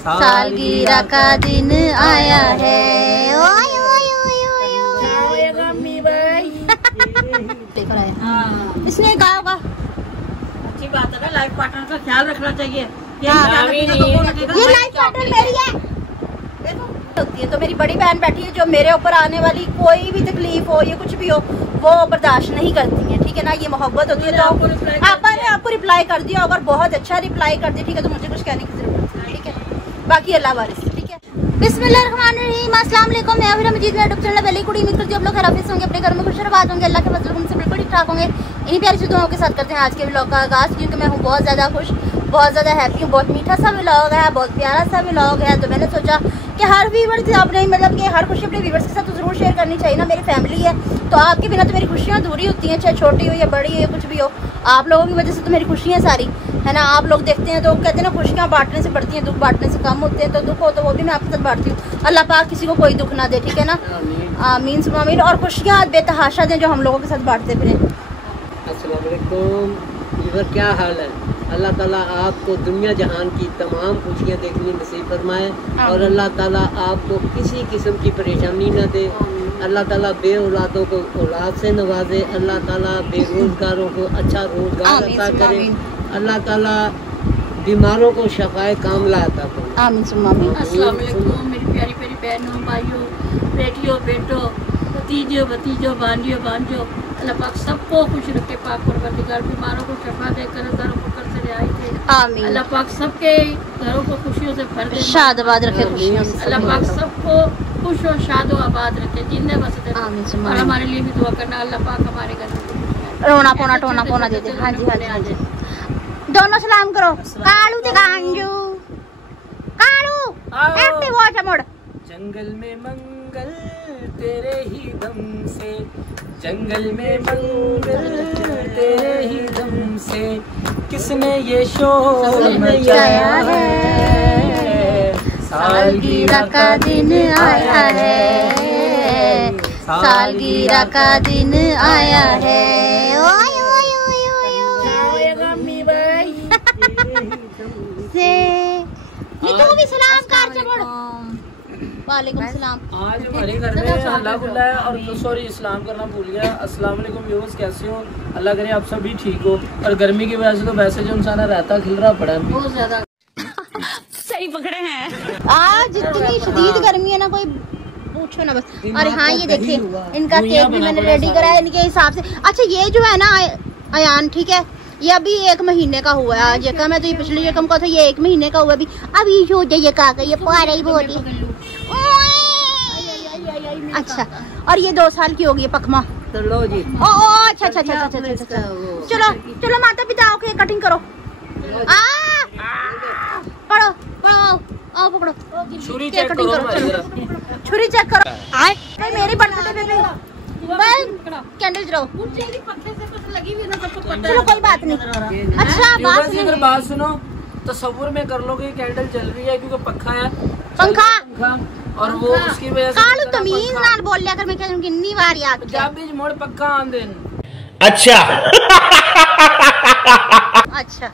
सालगिरह का दिन आया है। इसने कहा होगा अच्छी बात है ना, लाइफ पार्टनर का ख्याल रखना चाहिए। ये लाइफ पार्टनर मेरी है होती है, तो मेरी बड़ी बहन बैठी है जो मेरे ऊपर आने वाली कोई भी तकलीफ हो या कुछ भी हो वो बर्दाश्त नहीं करती है, ठीक है ना। ये मोहब्बत होती है। तो आपको रिप्लाई कर दिया अगर बहुत अच्छा रिप्लाई कर दिया, ठीक है, तो मुझे कुछ कहने की जरूरत नहीं, ठीक है। बाकी अल्लाह वारिस, ठीक है। बिस्मिल्लाहिर्रहमानिर्रहीम, अस्सलाम वालेकुम। मैं अभी मजीद में यूट्यूब चैनल पहले कुड़ी उम्मीद करती हूँ आप लोग खराब होंगे, अपने घर में खुश रबाद होंगे, अल्लाह के फजल से बिल्कुल ठीक ठाक होंगे। इन्हीं प्यारी सी दुआओं के साथ करते हैं आज के व्लॉग का आगाज़, क्योंकि मैं हूँ बहुत ज़्यादा खुश, बहुत ज़्यादा हैप्पी हूँ। बहुत मीठा सा व्लॉग है, बहुत प्यारा सा व्लॉग है। तो मैंने सोचा कि हर व्यूअर्स से अपने मतलब कि हर खुशी अपने व्यूअर्स के साथ तो ज़रूर शेयर करनी चाहिए ना। मेरी फैमिली है तो आपके बिना तो मेरी खुशियाँ अधूरी होती हैं, चाहे छोटी हो या बड़ी हो या कुछ भी हो। आप लोगों की वजह से तो मेरी खुशियाँ सारी है ना। आप लोग देखते हैं तो कहते हैं ना खुशियाँ बांटने से बढ़ती हैं, दुख बांटने से कम होते हैं। तो दुख हो तो वो भी मैं आपके साथ बांटती हूँ। अल्लाह पाक किसी को कोई दुख ना दे, ठीक है ना। आमीन सुम्मा आमीन। और खुशियाँ बेतहाशा दें जो हम लोगों के साथ बांटते फिरें। अस्सलाम वालेकुम, इधर क्या हाल है? अल्लाह ताला आपको दुनिया जहान की तमाम खुशियाँ देखनी नसीब फरमाए और अल्लाह ताला आपको किसी किस्म की परेशानी न दे। अल्लाह ताला बे औलादों को औलाद से नवाजे। अल्लाह ताला बेरोजगारों को अच्छा रोजगार अता करे। अल्लाह ताला बीमारों को शफाए कामला अता करे। आमीन सुम्मा आमीन। अस्सलाम वालेकुम मेरी प्यारी प्यारी बहनों, भाइयों, बेटियों, बेटों, भतीजों, भतीजों, भांजियों, भांजों, अल्लाह पाक सबको खुश रखे। पाक परवरदिगार बीमारों को शफा देकर घरों को कर से रिहाई दे। आमीन। अल्लाह पाक सबके घरों को खुशियों से भर दे, शादाबाद रखे खुशियों से। अल्लाह पाक सबको खुश और शादो आबाद रखे, जिंदे बसते। और हमारे लिए भी दुआ करना, अल्लाह पाक हमारे घर में रोना पोना टोना पोना दे दे। हाँ जी हाँ जी हाँ जी। दोनों सलाम करो। कालू ते कांजू कालू हैप्पी वॉच मोड। जंगल में मंगल तेरे ही दम से, जंगल में मंगल तेरे ही दम से, किसने ये शोर मचाया है? सालगिरह का दिन आया है, सालगिरह का दिन आया है। ओय ओय ओय ओय ओय अम्मी भाई से निकलो भी सलाम कर चमोड़। वालेकुम सलाम। आज हमारे घर में हल्ला गुल्ला है और सॉरी इस्लाम करना भूल गया। अस्सलाम वालेकुम व्यूअर्स, कैसे हो? अल्लाह करे आप सभी ठीक हो। और गर्मी की वजह से तो वैसे जो इंसान रहता खिल रहा पड़ा है बहुत ज्यादा। सही पकड़े हैं। आज इतनी शदीद गर्मी है ना, कोई पूछो ना बस। और हाँ ये देखिए इनका केक भी मैंने रेडी करा है इनके हिसाब से। अच्छा ये जो है ना अयान, ठीक है, ये अभी 1 महीने का हुआ है। आज यकम है तो ये पिछले यकम का था, ये 1 महीने का हुआ अभी। अभी जो ये का ये पारा ही बोली। अच्छा और ये 2 साल की होगी पखमा। तो लो जी। ओ अच्छा अच्छा अच्छा अच्छा अच्छा। चलो चलो माता पिता आओ के कटिंग करो। पढ़ो पढ़ो आओ पकड़ो छुरी केक कटिंग करो। चलो छुरी चेक करो। आए भाई मेरी बर्थडे पे कैंडल जलाओ। चलो कोई बात नहीं। अच्छा बात नहीं, बात सुनो, तसव्वुर में कर लो कि कैंडल जल रही है क्योंकि पक्का है, पंखा और वो उसकी वजह से कालू तमीज नाल बोल लिया कर। मैं कहूं कितनी बार याद किया। पंजाबी मोड़ पक्का आन देन। अच्छा अच्छा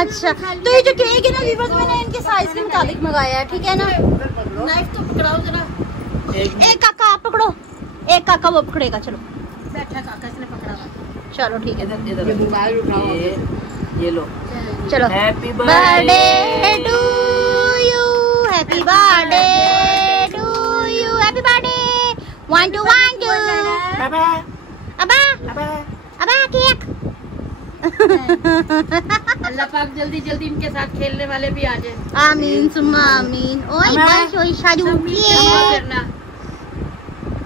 अच्छा। तो ये जो केक है ना व्यूअर्स, मैंने इनके साइज के मुताबिक मंगाया है, ठीक है ना। नाइफ तो पकड़ाओ जरा। एक काका आप पकड़ो, एक काका वो पकड़ेगा। चलो बैठा काका इसने पकड़ा हुआ। चलो ठीक है। इधर मोबाइल उठाओ, ये लो। चलो happy birthday to you, happy birthday to you, happy birthday 1 2 1 2। बाबा अबा बाबा अबा केक। अल्लाह पाक जल्दी जल्दी इनके साथ खेलने वाले भी आ जाए। आमीन सुम्मा आमीन। ओए बस ओए शादू करना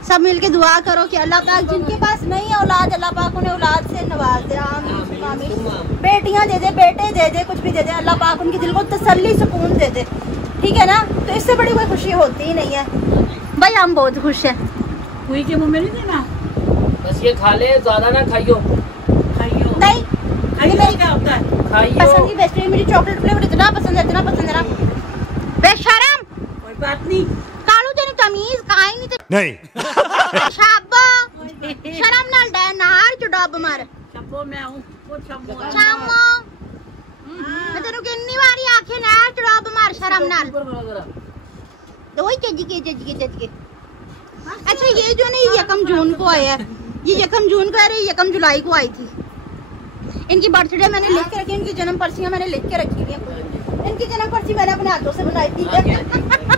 सब मिलके दुआ करो कि अल्लाह पाक जिनके पास नहीं है औलाद, अल्लाह पाक उन्हें औलाद से नवाज दे। आमीन सुम्मा आमीन। बेटियां दे दे, बेटे दे दे, कुछ भी दे दे, अल्लाह पाक उनके दिल को तसल्ली सुकून दे दे, ठीक है ना। तो इससे बड़ी कोई खुशी होती ही नहीं है भाई। हम बहुत खुश हैं। हुई के मुंह में नहीं देना, बस ये खा ले, ज्यादा ना खाइयो। खाइयो नहीं खाइयो नहीं क्या होता है। खाइयो पसंद ही बेस्ट है मेरी चॉकलेट फ्लेवर, इतना पसंद है, इतना पसंद है ना। बेशरम कोई बात नहीं। कालू तेरी तमीज काई नहीं शाबा शर्म नाल डे नार च डब मार। छप्पो मैं हूं वो छप्पो शामो मैं तेनू कितनी बारी आखे नार च डब मार। शर्म नाल तो वही जज के। अच्छा ये जो नहीं 1 जून को आया है, ये 1 जून को आ रही है, 1 जुलाई को आई थी। इनकी बर्थडे मैंने लिख के रखी, इनकी जन्म पर्चियां मैंने लिख के रखी थी। इनकी जन्म पर्ची मैंने अपने हाथों से बनाई थी।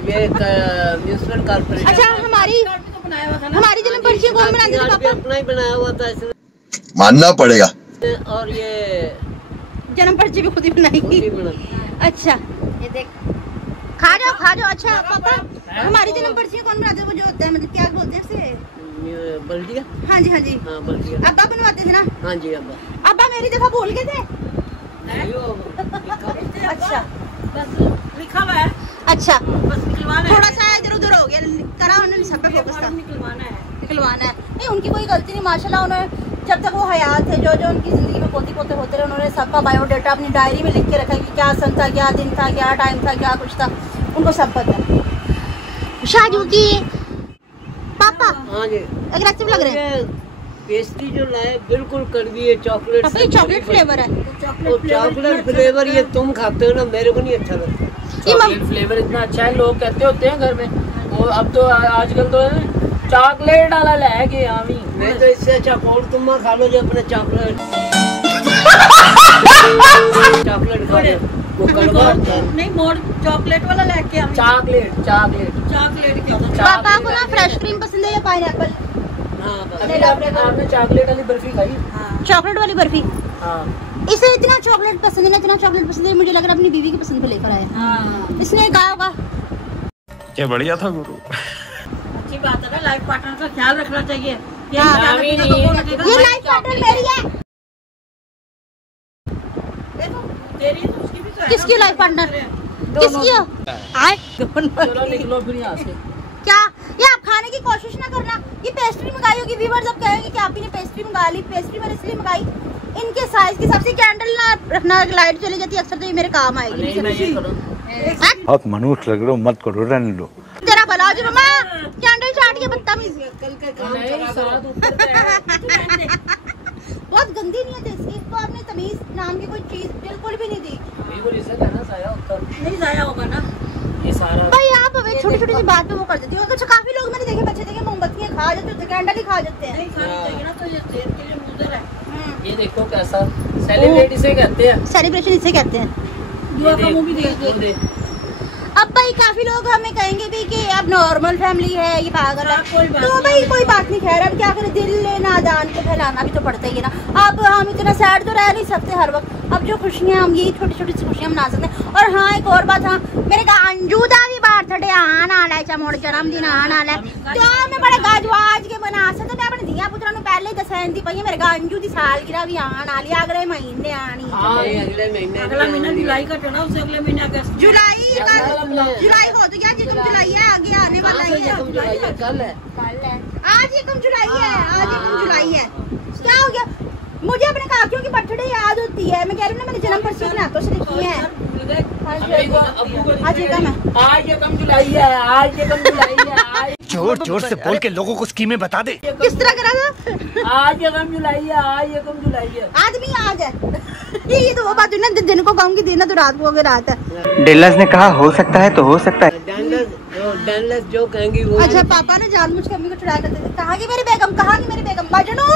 ये म्युनिसिपल कॉर्पोरेशन। अच्छा हमारी जन्म पर्ची कौन बनाते थे पापा? अपना ही बनाया हुआ था इसने, मानना पड़ेगा। और ये जन्म पर्ची भी खुद ही बनाई थी। अच्छा ये देख खा जाओ। अच्छा पापा हमारी जन्म पर्ची कौन बनाते थे? वो जो होता है मतलब क्या बोलते हैं उसे? बल्दिया। हाँ जी हाँ बल्दिया। अब्बा बनवाते थे ना? हाँ जी अब्बा मेरी जगह भूल गए थे। अच्छा बस लिखा हुआ है, अच्छा बस निकलवाना है। थोड़ा सा इधर उधर हो गया, करा उन्होंने सब पे फोकस था। निकलवाना है। नहीं उनकी कोई गलती नहीं, माशाल्लाह उन्होंने जब तक वो हयात थे, जो उनकी जिंदगी में पोते पोते होते रहे, उन्होंने सबका बायोडाटा अपनी डायरी में लिख के रखा कि क्या सन था, क्या दिन था, क्या टाइम था, क्या कुछ था, उनको सब पता है। शाजू की पापा हाँ जी अग्रेसिव लग रहे हैं। पेस्ट्री जो लाए बिल्कुल कड़वी है, चॉकलेट पापा ये चॉकलेट फ्लेवर है। चॉकलेट फ्लेवर ये तुम खाते हो ना, मेरे को नहीं अच्छा लगता। चॉकलेट फ्लेवर इतना अच्छा है, लोग कहते होते हैं घर में। वो अब तो आजकल तो चॉकलेट वाला लेके आवी। मैं तो इससे अच्छा पौड़ तुम खा लो जो अपने चॉकलेट खा लो, वो कड़वा नहीं मोड़ चॉकलेट वाला लेके आ। चॉकलेट पापा को ना फ्रेश क्रीम पसंद है या पाइनएप्पल? आपने चॉकलेट वाली बर्फी खाई? चॉकलेट वाली बर्फी। हाँ इसे इतना चॉकलेट पसंद है ना, इतना चॉकलेट पसंद है, मुझे लग रहा है अपनी बीवी की पसंद पे लेकर आया। इसने कहा होगा क्या बढ़िया था गुरु। अच्छी बात है ना, लाइफ पार्टनर का ख्याल रखना चाहिए। ये हाँ। ख्याल रखेगा तो वो रखेगा। ये लाइफ पार्टनर मेरी है। देखो तेरी तो उसकी भी तो है ना। किसकी लाइफ पार्टनर? किसकी हो? आए चलो निकलो फिर यहाँ से। क्या ये आप खाने की कोशिश ना करना। ये पेस्ट्री मंगाई होगी, व्यूअर्स अब कहेंगे कि आप ही ने पेस्ट्री मंगा ली। पेस्ट्री मैंने इसलिए मंगाई, इनके साइज की सबसे कैंडल ना रखना, लाइट चली जाती है अक्सर, तो ये मेरे काम आएगी। नहीं मैं ये करूँ। बहुत मनुष्य लग रहे हो, मत करो, रहने दो। तेरा भला हो जाए मम्मा, कैंडल चाट के बदतमीज। बहुत गंदी नीयत है इसकी, इसको आपने तमीज नाम की कोई चीज बिल्कुल भी नहीं दी। बिल्कुल इससे कहना साया होता नहीं जाया होगा ना ये सारा। भाई आप हमें छोटी छोटी सी बात पे वो कर देती हो। अच्छा काफी लोग मैंने देखे, बच्चे देखे मोमबत्तियां खा जाते होते, कैंडल ही खा जाते हैं। नहीं खानी चाहिए ना, तो ये सेहत के लिए मुज़र है। ये देखो कैसा सेलिब्रेट इसे कहते हैं। सेलिब्रेशन इसे कहते हैं। दुआ का मुंह भी दे। अब भाई काफी लोग हमें कहेंगे भी कि अब नॉर्मल फैमिली है, ये पागल है। कोई बात तो भाई कोई बात नहीं, खैर अब क्या करें, दिल नादान को फैलाना भी तो पड़ता ही है ना। अब हम इतना सैड तो रह नहीं सकते हर वक्त। अब जो खुशियां हम यही छोटी छोटी सी खुशियां मना सकते हैं। और हाँ एक और बात, हाँ मेरे अंजू दा भी बर्थडे आन आला है, मोड़ जन्मदिन आन आला है, तो मैं बड़े गाजवाज के मना सकते। मैं अपने धिया पुत्रा पहले ही दसा दी पई मेरे अंजू की सालगिरह भी आन आली, अगले महीने आनी। अगला महीना जुलाई का टना, उससे अगले महीने अगस्त। जुलाई हो तो क्या जी, जुलाई है, आगे आने वाला ही है। कल है आज 1 जुलाई है, आज 1 जुलाई है। क्या हो गया? मुझे अपने काकियों की बर्थडे याद होती है। मैं कह रही हूँ ना, मैंने जन्म पर्ची अपने हाथों से लिखी है। आज ये मैं आज ये 1 जुलाई है, आज ये 1 जुलाई है, आज जोर जोर से बोल के लोगों को स्कीमें बता दे। किस तरह करा था? आज ये 1 जुलाई है, आज ये 1 जुलाई है। आदमी आज है। ये तो वो बात है ना, दिन को कहूँगी दिन है तो रात को अगर रात है। डेलर्स ने कहा हो सकता है तो हो सकता है। डैनलेस जो कहेंगी वो। अच्छा पापा ने जानबूझ के अम्मी को चुरा करते थे। कहाँ की मेरी बेगम, कहाँ की मेरी बेगम, बाजनो।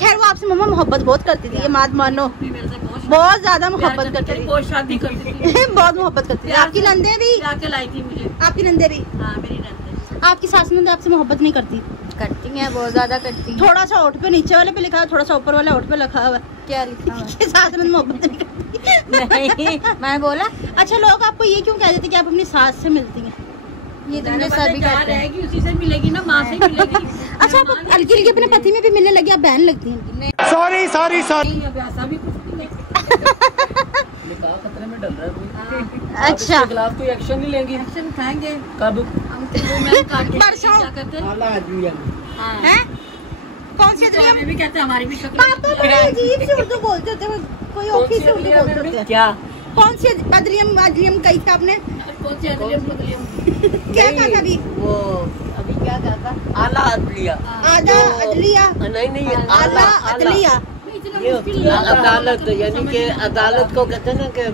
खैर वो आपसे मम्मा मोहब्बत बहुत करती थी, ये बात मानो, बहुत ज्यादा मोहब्बत करती थी। बहुत शादी करती थी। बहुत मोहब्बत करती थी। आपकी नंदे भी? लाके लाई थी मुझे। आपकी नंदे भी? हाँ मेरी नंदे। आपकी सास नंदे आपसे मोहब्बत नहीं करती? करती हैं, बहुत ज्यादा करती हैं। थोड़ा सा ओठ पे नीचे वाले पे लिखा है, थोड़ा सा ऊपर वाले ओठ पे लिखा हुआ है। क्या लिखा हुआ कि सास नंद मोहब्बत नहीं करती। नहीं मैं बोला अच्छा लोग आपको ये क्यों कह देते कि आप अपनी सास से मिलती हैं? ये तुमने सभी कहते हैं। रहेगी उसी से मिलेगी ना, माँ से मिलेगी। अच्छा आप हल्की हल्की अपने पति में भी मिलने लगी, आप बहन लगती हैं। Sorry sorry sorry. नहीं, अब ऐसा भी कुछ नहीं है। निकाह खतरे में डल रहा है कोई। अच्छा इसके खिलाफ कोई एक्शन नहीं लेंगी? एक्शन उठाएंगे कब? हम तो वो मैं काट के परसों। क्या करते हैं? आला अजूया। हाँ हैं? कौन सी तो हमें भी कहते हैं, हमारी भी शक्ल। पापा बड़े अजीब सी उर्दू बोलते होते हैं, कोई औखी सी उर्दू बोलते होते हैं। क्या कौन सी अदलियम अदलियम कही था आपने? कौन सी अदलियम बदलियम? क्या कहा था अभी? वो अभी क्या कहता? आला अदलिया। आधा अदलिया, नहीं आला अदलिया। इतना ये होती है अदालत, यानी कि अदालत को कहते हैं ना कि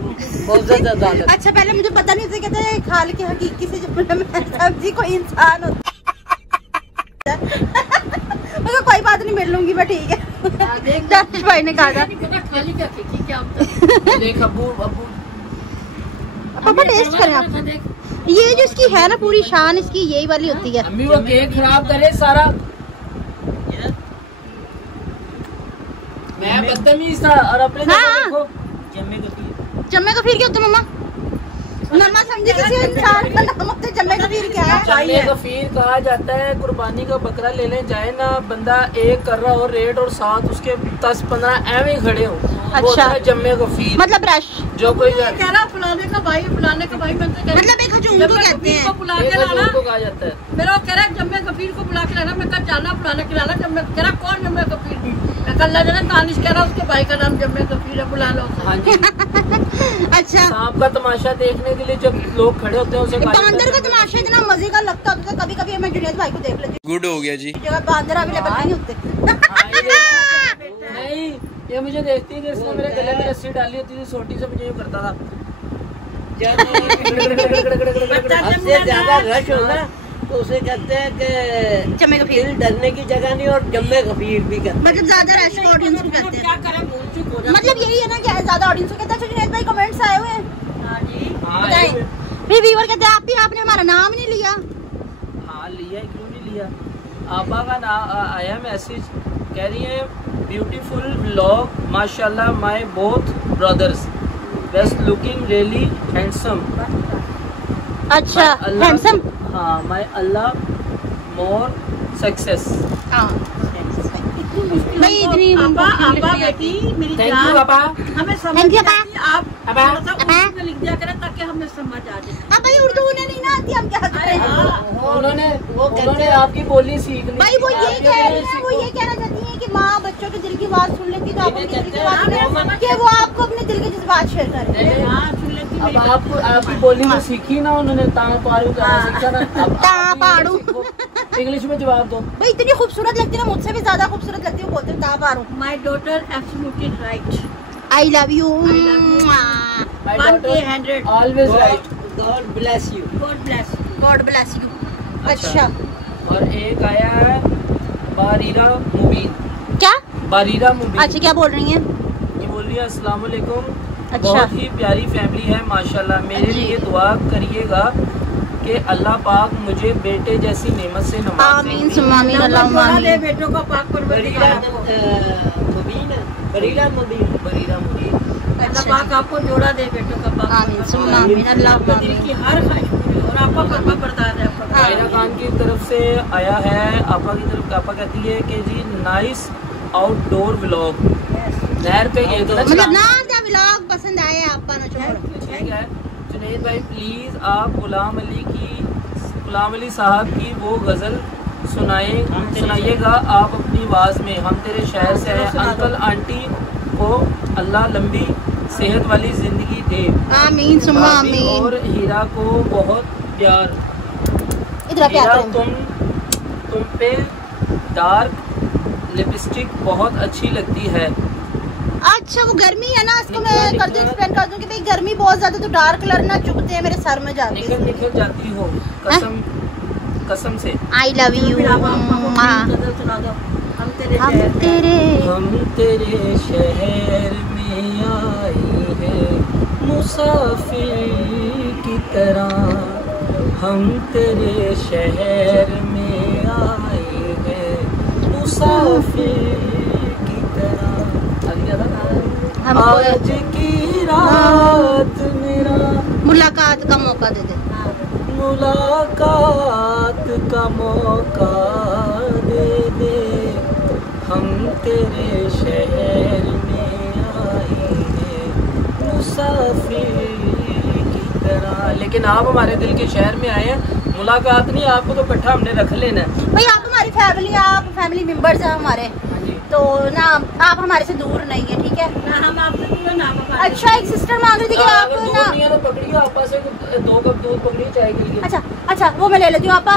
मौजूद अदालत। अच्छा पहले मुझे पता नहीं था, कहते हैं खाल के हकीकी से जब मैं सब्जी कोई इंसान होता है। मगर कोई बात नहीं, मिल लूंगी मैं, ठीक है। दानिश भाई ने कहा था खाली का क्या होता है। देख अब्बू अब्बू पापा टेस्ट करें आप। ये जो इसकी है ना पूरी शान इसकी यही वाली होती है। अम्मी वो केक खराब करे सारा। मैं बदतमीज था और अपने देखो जम्मे का फिर क्या होता है मम्मा? मम्मा समझी किसी इंसान का नाम होता है, जम्मे का फिर क्या है? जम्मे का फिर कहा जाता है कुर्बानी का बकरा लेने जाए ना बंदा, एक कर रहा हो रेट और साथ उसके 10-15 एवं ही खड़े हो। अच्छा जम्मे का फिर मतलब रश जो कोई कह रहा फलाने का भाई मतलब एक हजूम को कहते हैं। बुला के लाना को कहा जाता है। मेरा कह रहा है जम्मे कफीर को बुला के लाना। मैं कहा जाना फलाने के लाना। जम्मे कह रहा कौन जम्मे कफीर? मैं कल जाना। तानिश कह रहा उसके भाई का नाम जम्मे कफीर है, बुला लो। हाँ जी। अच्छा सांप का तमाशा देखने के लिए जब लोग खड़े होते हैं उसे बांदर का तमाशा इतना मजे का लगता होता है। कभी कभी मैं जुनेद भाई को देख लेती हूँ। गुड हो गया जी। जगह बांदर अवेलेबल नहीं होते। नहीं, ये मुझे देखती है कि इसने मेरे गले में रस्सी डाली होती थी, सोटी से मुझे यूँ करता था। सबसे ज्यादा रश होगा तो उसे कहते हैं कि जम्मे कफीर दिल डरने की जगह नहीं, और जम्मे कफीर भी कहते हैं। मतलब ज्यादा रश को ऑडियंस को कहते हैं। क्या करें, भूल चूक हो मतलब यही है ना कि ज्यादा ऑडियंस को कहते हैं। जुनेद भाई कमेंट्स आए हुए हैं, हाँ जी। बताएं। फिर व्यूअर कहते हैं आप भी, आपने हमारा नाम नहीं लिया। हाँ लिया, क्यों नहीं लिया? आपा का नाम आया मैसेज, कह रही है ब्यूटीफुल व्लॉग माशाल्लाह, my both brothers best looking really handsome. अच्छा हैंडसम। हाँ, माय अल्लाह मोर सक्सेस। हाँ भाई इतनी आपा बेटी मेरी थैंक यू पापा। हमें समझ Thank you, नहीं आती, आप पापा। थोड़ा सा उर्दू में लिख दिया करें ताकि हमें समझ आ जाए। अब भाई उर्दू उन्हें नहीं ना आती, हम क्या करें? उन्होंने आपकी बोली सीख ली। भाई वो ये कह रही है, वो ये कहना चाहती है कि माँ बच्चों के दिल की बात सुन लेती तो आप उनके दिल की बात सुने, कि वो आपको अपने दिल के जज्बात शेयर करें। हाँ, सुन लेती अब मेरी आपको आपकी बोली में सीखी ना उन्होंने, ताड़ पाड़ू कहना सीखा ना। अब ता पाड़ू। इंग्लिश में जवाब दो। भाई इतनी खूबसूरत लगती है ना, मुझसे भी ज्यादा खूबसूरत लगती है, वो बोलते हैं ता पाड़ू। My daughter absolutely right. I love you. My 100 always right। God bless you. God bless. God bless you. अच्छा और एक आया है बारीरा मुबीन। क्या? बारीरा मुबीन। अच्छा क्या बोल रही हैं? ये बोल रही है अस्सलाम वालेकुम। अच्छा। बहुत ही प्यारी फैमिली है माशाल्लाह। मेरे जी। लिए दुआ करिएगा कि अल्लाह पाक मुझे बेटे जैसी नेमत से नवाजे। आमीन सुम्मा आमीन अल्लाहुम्मा आमीन। बेटों का पाक बरीरा परवरदिगार मुबीन है, बरीरा मुबीन, बारीरा मुबीन। अल्लाह पाक आपको जोड़ा दे बेटों का पाक। आमीन सुम्मा आमीन अल्लाहुम्मा दिल आमीन। की हर ख्वाहिश पूरी हो और आपका फरमा बरदार है। आपका आयरा खान की तरफ से आया है, आपा की तरफ। आपा कहती है कि जी नाइस आउटडोर व्लॉग। नहर पे ये मतलब ना क्या व्लॉग पसंद आए आपका ना छोड़। ठीक है जुनेद भाई, प्लीज आप गुलाम अली साहब की वो गजल सुनाइएगा आप अपनी आवाज में। हम तेरे शहर से आए। अंकल आंटी को अल्लाह लंबी सेहत वाली जिंदगी दे। आमीन सुम्मा भाभी आमीन। और हीरा को बहुत प्यार। इधर प्यार हीरा, करें। तुम पे डार्क लिपस्टिक बहुत अच्छी लगती है। अच्छा वो गर्मी है ना, इसको मैं कर दूं एक्सप्लेन कर दूं कि भाई गर्मी बहुत ज्यादा, तो डार्क कलर ना चुभते हैं मेरे सर में जाके। निकल जाती हो कसम से। आई लव यू। गजल सुना दो। हम तेरे हम शहर तेरे हम तेरे शहर में आए हैं मुसाफिर की तरह। हम तेरे शहर में आए हैं मुसाफिर की तरह। आज की रात मेरा मुलाकात का मौका दे दे। मुलाकात का मौका दे दे। हम तेरे शहर में आए हैं मुसाफिर की तरह। लेकिन आप हमारे दिल के शहर में आए हैं, मुलाकात नहीं, आपको तो इकट्ठा हमने रख लेना है। भाई आप हमारी फैमिली, आप फैमिली मेंबर्स हैं हमारे, तो ना आप हमारे से दूर नहीं है, ठीक है ना। हम आपसे दूर ना बाबा। अच्छा एक सिस्टर मांग रही थी कि आप दूध ना। नहीं है तो पकड़िए, आपा से 2 कप दूध पकड़िए चाय के लिए। अच्छा वो मैं ले लेती हूँ आपा।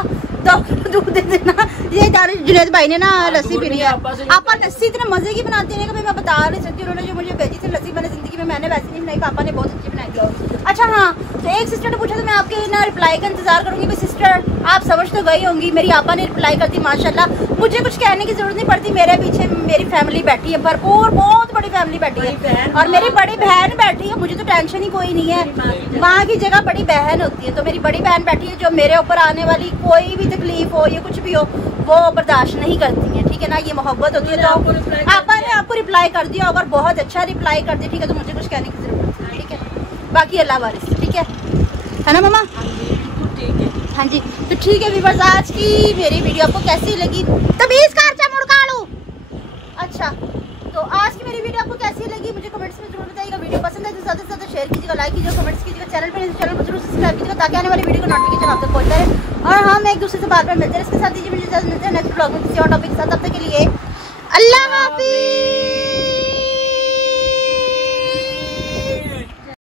दूध दे देना। ये जुनैद भाई ने ना लस्सी पी रही है। आपा लस्सी इतने मजे की बनाते हैं कि मैं बता नहीं सकती। उन्होंने जो मुझे भेजी थी लस्सी, मैंने जिंदगी में मैंने वैसे नहीं बनाई, पापा ने बहुत अच्छी बनाई थी। अच्छा हाँ, तो एक सिस्टर ने पूछा तो मैं आपके ना रिप्लाई का इंतजार करूंगी। भाई सिस्टर आप समझ तो गई होंगी, मेरी आपा ने रिप्लाई कर दी माशाल्लाह। मुझे कुछ कहने की जरूरत नहीं पड़ती, मेरे पीछे मेरी फैमिली बैठी है, भरपूर बहुत बड़ी फैमिली बैठी है, और मेरी बड़ी बहन बैठी है। मुझे तो टेंशन ही कोई नहीं है, वहाँ की जगह बड़ी बहन होती है। तो मेरी बड़ी बहन बैठी है जो मेरे ऊपर आने वाली कोई भी तकलीफ हो या कुछ भी हो वो बर्दाश्त नहीं करती है, ठीक है ना। ये मोहब्बत होती है। तो आपा ने आपको रिप्लाई कर दिया, अगर बहुत अच्छा रिप्लाई कर दिया ठीक है, तो मुझे कुछ कहने की जरूरत नहीं, ठीक है। बाकी अल्लाह वारिस, ठीक है ना मामा? हाँ जी, तो ठीक है व्यूअर्स, आज की मेरी वीडियो आपको कैसी लगी? तमीज़ कारचा मुड़कालू। अच्छा, तो आज की मेरी वीडियो आपको कैसी लगी मुझे कमेंट्स में जरूर बताइएगा। वीडियो पसंद है तो ज़्यादा से ज़्यादा शेयर कीजिएगा, लाइक कीजिएगा, कमेंट्स कीजिएगा। चैनल को जरूर सब्सक्राइब कीजिएगा ताकि आने वाली वीडियो का नोटिफिकेशन आप तक पहुंचता रहे। और हम एक दूसरे से बार बार मिलते हैं। इसके साथ दीजिए मुझे इजाज़त, मिलते हैं नेक्स्ट ब्लॉग में किसी और टॉपिक के साथ। तब तक के लिए अल्लाह हाफिज़।